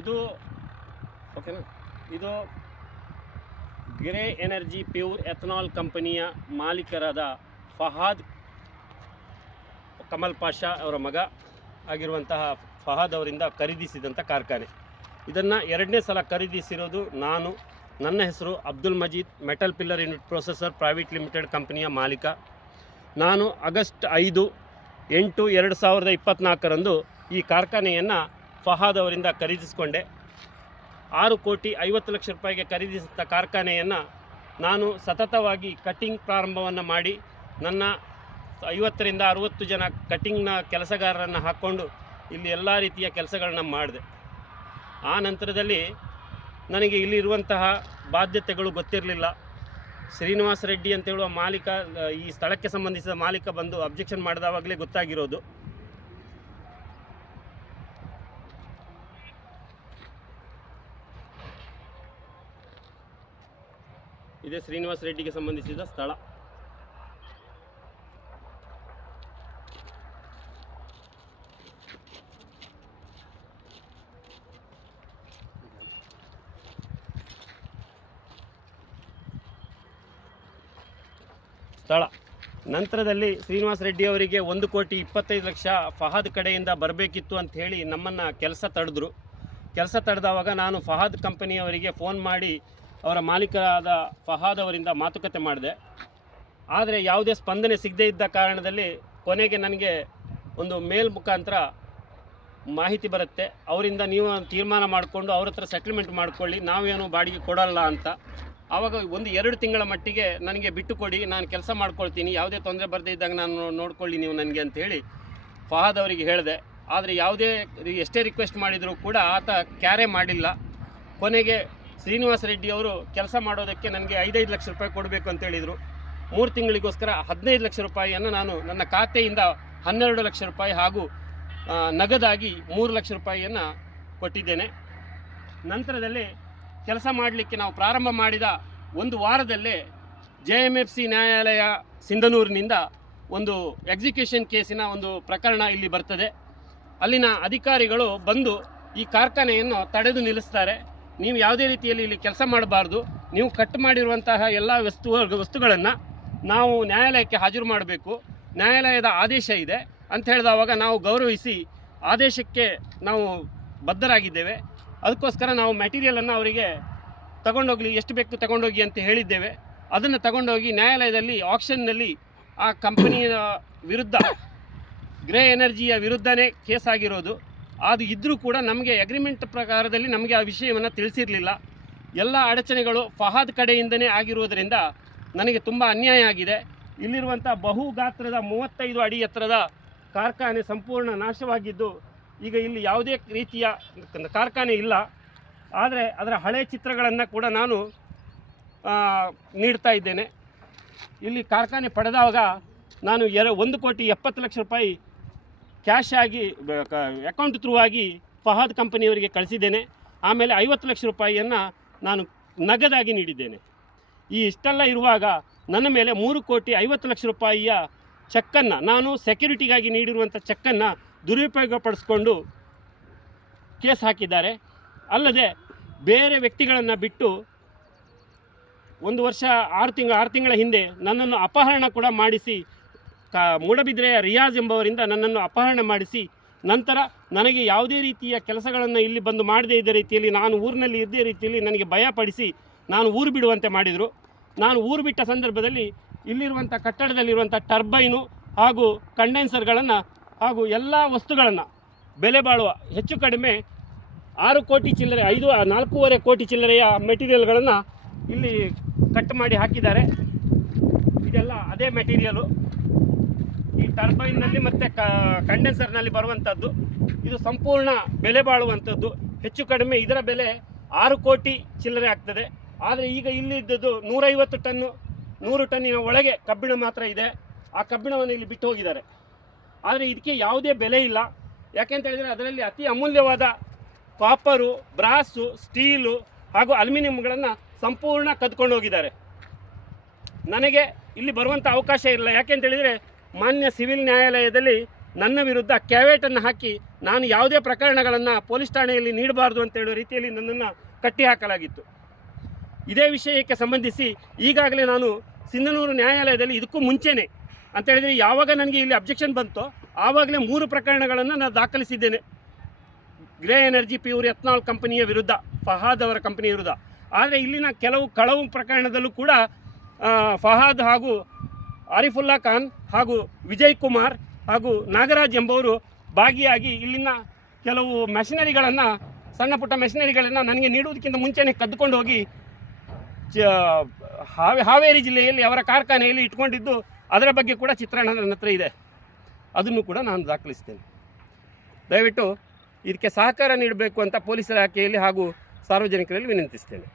ಇದು ಓಕೆನಾ, ಇದು ಗ್ರೇ ಎನರ್ಜಿ ಪ್ಯೂರ್ ಎಥನಾಲ್ ಕಂಪನಿಯ ಮಾಲೀಕರಾದ ಫಹಾದ್ ಕಮಲ್ ಪಾಷಾ ಅವರ ಮಗ ಆಗಿರುವಂತಹ ಫಹಾದ್ ಅವರಿಂದ ಖರೀದಿಸಿದಂಥ ಕಾರ್ಖಾನೆ. ಇದನ್ನು 2ನೇ ಸಲ ಖರೀದಿಸಿರೋದು ನಾನು. ನನ್ನ ಹೆಸರು Abdul Majeed, metal pillar unit processor private limited ಕಂಪನಿಯ ಮಾಲೀಕ. ನಾನು ಆಗಸ್ಟ್ 5, 8, 2024ರಂದು ಈ ಕಾರ್ಖಾನೆಯನ್ನು ಫಹಾದ್ ಅವರಿಂದ ಖರೀದಿಸಿಕೊಂಡೆ. 6,50,00,000 ರೂಪಾಯಿಗೆ ಖರೀದಿಸಿದ ಕಾರ್ಖಾನೆಯನ್ನು ನಾನು ಸತತವಾಗಿ ಕಟ್ಟಿಂಗ್ ಪ್ರಾರಂಭವನ್ನು ಮಾಡಿ ನನ್ನ 50ರಿಂದ 60 ಜನ ಕಟ್ಟಿಂಗ್ನ ಕೆಲಸಗಾರರನ್ನು ಹಾಕ್ಕೊಂಡು ಇಲ್ಲಿ ಎಲ್ಲ ರೀತಿಯ ಕೆಲಸಗಳನ್ನ ಮಾಡಿದೆ. ಆ ನಂತರದಲ್ಲಿ ನನಗೆ ಇಲ್ಲಿರುವಂತಹ ಬಾಧ್ಯತೆಗಳು ಗೊತ್ತಿರಲಿಲ್ಲ. ಶ್ರೀನಿವಾಸ ರೆಡ್ಡಿ ಅಂತ ಹೇಳುವ ಮಾಲೀಕ, ಈ ಸ್ಥಳಕ್ಕೆ ಸಂಬಂಧಿಸಿದ ಮಾಲೀಕ ಬಂದು ಅಬ್ಜೆಕ್ಷನ್ ಮಾಡಿದವಾಗಲೇ ಗೊತ್ತಾಗಿರೋದು. ಇದೇ ಶ್ರೀನಿವಾಸ ರೆಡ್ಡಿಗೆ ಸಂಬಂಧಿಸಿದ ಸ್ಥಳ. ನಂತರದಲ್ಲಿ ಶ್ರೀನಿವಾಸ ರೆಡ್ಡಿ ಅವರಿಗೆ 1,25,00,000 ಫಹಾದ್ ಕಡೆಯಿಂದ ಬರಬೇಕಿತ್ತು ಅಂತ ಹೇಳಿ ನಮ್ಮನ್ನು ಕೆಲಸ ತಡೆದ್ರು. ಕೆಲಸ ತಡೆದವಾಗ ನಾನು ಫಹಾದ್ ಕಂಪನಿಯವರಿಗೆ ಫೋನ್ ಮಾಡಿ ಅವರ ಮಾಲೀಕರಾದ ಫಹಾದ್ ಅವರಿಂದ ಮಾತುಕತೆ ಮಾಡಿದೆ. ಆದರೆ ಯಾವುದೇ ಸ್ಪಂದನೆ ಸಿಗದೇ ಇದ್ದ ಕಾರಣದಲ್ಲಿ ಕೊನೆಗೆ ನನಗೆ ಒಂದು ಮೇಲ್ ಮುಖಾಂತರ ಮಾಹಿತಿ ಬರುತ್ತೆ, ಅವರಿಂದ ನೀವು ತೀರ್ಮಾನ ಮಾಡಿಕೊಂಡು ಅವ್ರ ಹತ್ರ ಸೆಟ್ಲ್ಮೆಂಟ್ ಮಾಡ್ಕೊಳ್ಳಿ, ನಾವೇನು ಬಾಡಿಗೆ ಕೊಡಲ್ಲ ಅಂತ. ಆವಾಗ 1-2 ತಿಂಗಳ ಮಟ್ಟಿಗೆ ನನಗೆ ಬಿಟ್ಟು ಕೊಡಿ, ನಾನು ಕೆಲಸ ಮಾಡ್ಕೊಳ್ತೀನಿ, ಯಾವುದೇ ತೊಂದರೆ ಬರದೇ ಇದ್ದಾಗ ನಾನು ನೋಡ್ಕೊಳ್ಳಿ ನೀವು ನನಗೆ ಅಂಥೇಳಿ ಫಹಾದ್ ಅವರಿಗೆ ಹೇಳಿದೆ. ಆದರೆ ಎಷ್ಟೇ ರಿಕ್ವೆಸ್ಟ್ ಮಾಡಿದರೂ ಕೂಡ ಆತ ಕ್ಯಾರೆ ಮಾಡಿಲ್ಲ. ಕೊನೆಗೆ ಶ್ರೀನಿವಾಸ ರೆಡ್ಡಿ ಅವರು ಕೆಲಸ ಮಾಡೋದಕ್ಕೆ ನನಗೆ 5 ಲಕ್ಷ ರೂಪಾಯಿ ಕೊಡಬೇಕು ಅಂತೇಳಿದರು. 3 ತಿಂಗಳಿಗೋಸ್ಕರ 15 ಲಕ್ಷ ರೂಪಾಯಿಯನ್ನು ನಾನು ನನ್ನ ಖಾತೆಯಿಂದ 12 ಲಕ್ಷ ರೂಪಾಯಿ ಹಾಗೂ ನಗದಾಗಿ 3 ಲಕ್ಷ ರೂಪಾಯಿಯನ್ನು ಕೊಟ್ಟಿದ್ದೇನೆ. ನಂತರದಲ್ಲಿ ಕೆಲಸ ಮಾಡಲಿಕ್ಕೆ ನಾವು ಪ್ರಾರಂಭ ಮಾಡಿದ 1 ವಾರದಲ್ಲೇ JMFC ನ್ಯಾಯಾಲಯ ಸಿಂಧನೂರಿನಿಂದ ಒಂದು ಎಕ್ಸಿಕ್ಯೂಷನ್ ಕೇಸಿನ ಒಂದು ಪ್ರಕರಣ ಇಲ್ಲಿ ಬರ್ತದೆ. ಅಲ್ಲಿನ ಅಧಿಕಾರಿಗಳು ಬಂದು ಈ ಕಾರ್ಖಾನೆಯನ್ನು ತಡೆದು ನಿಲ್ಲಿಸ್ತಾರೆ. ನೀವು ಯಾವುದೇ ರೀತಿಯಲ್ಲಿ ಇಲ್ಲಿ ಕೆಲಸ ಮಾಡಬಾರ್ದು, ನೀವು ಕಟ್ ಮಾಡಿರುವಂತಹ ಎಲ್ಲ ವಸ್ತುಗಳನ್ನು ನಾವು ನ್ಯಾಯಾಲಯಕ್ಕೆ ಹಾಜರು ಮಾಡಬೇಕು, ನ್ಯಾಯಾಲಯದ ಆದೇಶ ಇದೆ ಅಂತ ಹೇಳಿದವಾಗ ನಾವು ಗೌರವಿಸಿ ಆದೇಶಕ್ಕೆ ನಾವು ಬದ್ಧರಾಗಿದ್ದೇವೆ. ಅದಕ್ಕೋಸ್ಕರ ನಾವು ಮೆಟೀರಿಯಲನ್ನು ಅವರಿಗೆ ತಗೊಂಡೋಗಲಿ, ಎಷ್ಟು ಬೇಕು ತಗೊಂಡೋಗಿ ಅಂತ ಹೇಳಿದ್ದೇವೆ. ಅದನ್ನು ತಗೊಂಡೋಗಿ ನ್ಯಾಯಾಲಯದಲ್ಲಿ ಆಕ್ಷನ್ನಲ್ಲಿ ಆ ಕಂಪನಿಯ ವಿರುದ್ಧ, ಗ್ರೇ ಎನರ್ಜಿಯ ವಿರುದ್ಧನೇ ಕೇಸ್ ಆಗಿರೋದು. ಅದು ಇದ್ದರೂ ಕೂಡ ನಮಗೆ ಅಗ್ರಿಮೆಂಟ್ ಪ್ರಕಾರದಲ್ಲಿ ನಮಗೆ ಆ ವಿಷಯವನ್ನು ತಿಳಿಸಿರಲಿಲ್ಲ. ಎಲ್ಲ ಅಡಚಣೆಗಳು ಫಹಾದ್ ಕಡೆಯಿಂದನೇ ಆಗಿರುವುದರಿಂದ ನನಗೆ ತುಂಬ ಅನ್ಯಾಯ ಆಗಿದೆ. ಇಲ್ಲಿರುವಂಥ ಬಹು ಗಾತ್ರದ 35 ಅಡಿ ಎತ್ತರದ ಕಾರ್ಖಾನೆ ಸಂಪೂರ್ಣ ನಾಶವಾಗಿದ್ದು ಈಗ ಇಲ್ಲಿ ಯಾವುದೇ ರೀತಿಯ ಕಾರ್ಖಾನೆ ಇಲ್ಲ. ಆದರೆ ಅದರ ಹಳೆ ಚಿತ್ರಗಳನ್ನು ಕೂಡ ನಾನು ನೀಡ್ತಾ ಇದ್ದೇನೆ. ಇಲ್ಲಿ ಕಾರ್ಖಾನೆ ಪಡೆದಾಗ ನಾನು 1,70,00,000 ರೂಪಾಯಿ ಕ್ಯಾಶ್ ಆಗಿ ಅಕೌಂಟ್ ಥ್ರೂ ಆಗಿ ಫಹಾದ್ ಕಂಪನಿಯವರಿಗೆ ಕಳಿಸಿದ್ದೇನೆ. ಆಮೇಲೆ 50 ಲಕ್ಷ ರೂಪಾಯಿಯನ್ನು ನಾನು ನಗದಾಗಿ ನೀಡಿದ್ದೇನೆ. ಈ ಇಷ್ಟೆಲ್ಲ ಇರುವಾಗ ನನ್ನ ಮೇಲೆ 3,50,00,000 ರೂಪಾಯಿಯ ಚೆಕ್ಕನ್ನು, ನಾನು ಸೆಕ್ಯೂರಿಟಿಗಾಗಿ ನೀಡಿರುವಂಥ ಚೆಕ್ಕನ್ನು ದುರುಪಯೋಗಪಡಿಸ್ಕೊಂಡು ಕೇಸ್ ಹಾಕಿದ್ದಾರೆ. ಅಲ್ಲದೆ ಬೇರೆ ವ್ಯಕ್ತಿಗಳನ್ನು ಬಿಟ್ಟು 1 ವರ್ಷ 6 ತಿಂಗಳ ಹಿಂದೆ ನನ್ನನ್ನು ಅಪಹರಣ ಕೂಡ ಮಾಡಿಸಿ, ಮೂಡಬಿದ್ರೆಯ ರಿಯಾಜ್ ಎಂಬವರಿಂದ ನನ್ನನ್ನು ಅಪಹರಣ ಮಾಡಿಸಿ, ನಂತರ ನನಗೆ ಯಾವುದೇ ರೀತಿಯ ಕೆಲಸಗಳನ್ನು ಇಲ್ಲಿ ಬಂದು ಮಾಡದೇ ಇದ್ದ ರೀತಿಯಲ್ಲಿ, ನಾನು ಊರಿನಲ್ಲಿ ಇದ್ದೇ ರೀತಿಯಲ್ಲಿ ನನಗೆ ಭಯಪಡಿಸಿ ನಾನು ಊರು ಬಿಡುವಂತೆ ಮಾಡಿದರು. ನಾನು ಊರು ಬಿಟ್ಟ ಸಂದರ್ಭದಲ್ಲಿ ಇಲ್ಲಿರುವಂಥ ಕಟ್ಟಡದಲ್ಲಿರುವಂಥ ಟರ್ಬೈನು ಹಾಗೂ ಕಂಡೆನ್ಸರ್ಗಳನ್ನು ಹಾಗೂ ಎಲ್ಲ ವಸ್ತುಗಳನ್ನು ಬೆಲೆ ಬಾಳುವ ಹೆಚ್ಚು ಕಡಿಮೆ 6 ಕೋಟಿ ಚಿಲ್ಲರೆ, 4.25 ಕೋಟಿ ಚಿಲ್ಲರೆಯ ಮೆಟೀರಿಯಲ್ಗಳನ್ನು ಇಲ್ಲಿ ಕಟ್ ಮಾಡಿ ಹಾಕಿದ್ದಾರೆ. ಇದೆಲ್ಲ ಅದೇ ಮೆಟೀರಿಯಲು, ಈ ಟರ್ಬೈನ್ನಲ್ಲಿ ಮತ್ತು ಕಂಡೆನ್ಸರ್ನಲ್ಲಿ ಬರುವಂಥದ್ದು. ಇದು ಸಂಪೂರ್ಣ ಬೆಲೆ ಬಾಳುವಂಥದ್ದು. ಹೆಚ್ಚು ಕಡಿಮೆ ಇದರ ಬೆಲೆ 6 ಕೋಟಿ ಚಿಲ್ಲರೆ ಆಗ್ತದೆ. ಆದರೆ ಈಗ ಇಲ್ಲಿ ಇದ್ದದ್ದು 150 ಟನ್ನು, 100 ಟನ್ನಿನ ಒಳಗೆ ಕಬ್ಬಿಣ ಮಾತ್ರ ಇದೆ. ಆ ಕಬ್ಬಿಣವನ್ನು ಇಲ್ಲಿ ಬಿಟ್ಟು ಹೋಗಿದ್ದಾರೆ. ಆದರೆ ಇದಕ್ಕೆ ಯಾವುದೇ ಬೆಲೆ ಇಲ್ಲ. ಯಾಕೆಂತ ಹೇಳಿದರೆ ಅದರಲ್ಲಿ ಅತಿ ಅಮೂಲ್ಯವಾದ ಕಾಪರು, ಬ್ರಾಸು, ಸ್ಟೀಲು ಹಾಗೂ ಅಲ್ಯೂಮಿನಿಯಂಗಳನ್ನು ಸಂಪೂರ್ಣ ಕದ್ಕೊಂಡು ಹೋಗಿದ್ದಾರೆ. ನನಗೆ ಇಲ್ಲಿ ಬರುವಂಥ ಅವಕಾಶ ಇಲ್ಲ. ಯಾಕೆಂತ ಹೇಳಿದರೆ ಮಾನ್ಯ ಸಿವಿಲ್ ನ್ಯಾಯಾಲಯದಲ್ಲಿ ನನ್ನ ವಿರುದ್ಧ ಕ್ಯಾವೆಟನ್ನು ಹಾಕಿ ನಾನು ಯಾವುದೇ ಪ್ರಕರಣಗಳನ್ನು ಪೊಲೀಸ್ ಠಾಣೆಯಲ್ಲಿ ನೀಡಬಾರ್ದು ಅಂತ ಹೇಳೋ ರೀತಿಯಲ್ಲಿ ನನ್ನನ್ನು ಕಟ್ಟಿ ಹಾಕಲಾಗಿತ್ತು. ಇದೇ ವಿಷಯಕ್ಕೆ ಸಂಬಂಧಿಸಿ ಈಗಾಗಲೇ ನಾನು ಸಿಂಧನೂರು ನ್ಯಾಯಾಲಯದಲ್ಲಿ ಇದಕ್ಕೂ ಮುಂಚೆನೇ ಅಂತ ಹೇಳಿದರೆ ಯಾವಾಗ ನನಗೆ ಇಲ್ಲಿ ಅಬ್ಜೆಕ್ಷನ್ ಬಂತೋ ಆವಾಗಲೇ 3 ಪ್ರಕರಣಗಳನ್ನು ನಾನು ದಾಖಲಿಸಿದ್ದೇನೆ. ಗ್ರೇ ಎನರ್ಜಿ ಪ್ಯೂರ್ ಎಥನಾಲ್ ಕಂಪನಿಯ ವಿರುದ್ಧ, ಫಹಾದ್ ಅವರ ಕಂಪನಿಯ ವಿರುದ್ಧ. ಆದರೆ ಇಲ್ಲಿನ ಕೆಲವು ಕಳವು ಪ್ರಕರಣದಲ್ಲೂ ಕೂಡ ಫಹಾದ್ ಹಾಗೂ ಆರಿಫುಲ್ಲಾ ಖಾನ್ ಹಾಗೂ ವಿಜಯ್ ಕುಮಾರ್ ಹಾಗೂ ನಾಗರಾಜ್ ಎಂಬವರು ಭಾಗಿಯಾಗಿ ಇಲ್ಲಿನ ಕೆಲವು ಮೆಷಿನರಿಗಳನ್ನು, ಸಣ್ಣ ಪುಟ್ಟ ಮೆಷಿನರಿಗಳನ್ನು ನನಗೆ ನೀಡುವುದಕ್ಕಿಂತ ಮುಂಚೆನೇ ಕದ್ದುಕೊಂಡು ಹೋಗಿ ಹಾವೇರಿ ಜಿಲ್ಲೆಯಲ್ಲಿ ಅವರ ಕಾರ್ಖಾನೆಯಲ್ಲಿ ಇಟ್ಕೊಂಡಿದ್ದು, ಅದರ ಬಗ್ಗೆ ಕೂಡ ಚಿತ್ರಣ ನನ್ನ ಹತ್ರ ಇದೆ. ಅದನ್ನು ಕೂಡ ನಾನು ದಾಖಲಿಸ್ತೇನೆ. ದಯವಿಟ್ಟು ಇದಕ್ಕೆ ಸಹಕಾರ ನೀಡಬೇಕು ಅಂತ ಪೊಲೀಸ್ ಇಲಾಖೆಯಲ್ಲಿ ಹಾಗೂ ಸಾರ್ವಜನಿಕರಲ್ಲಿ ವಿನಂತಿಸ್ತೇನೆ.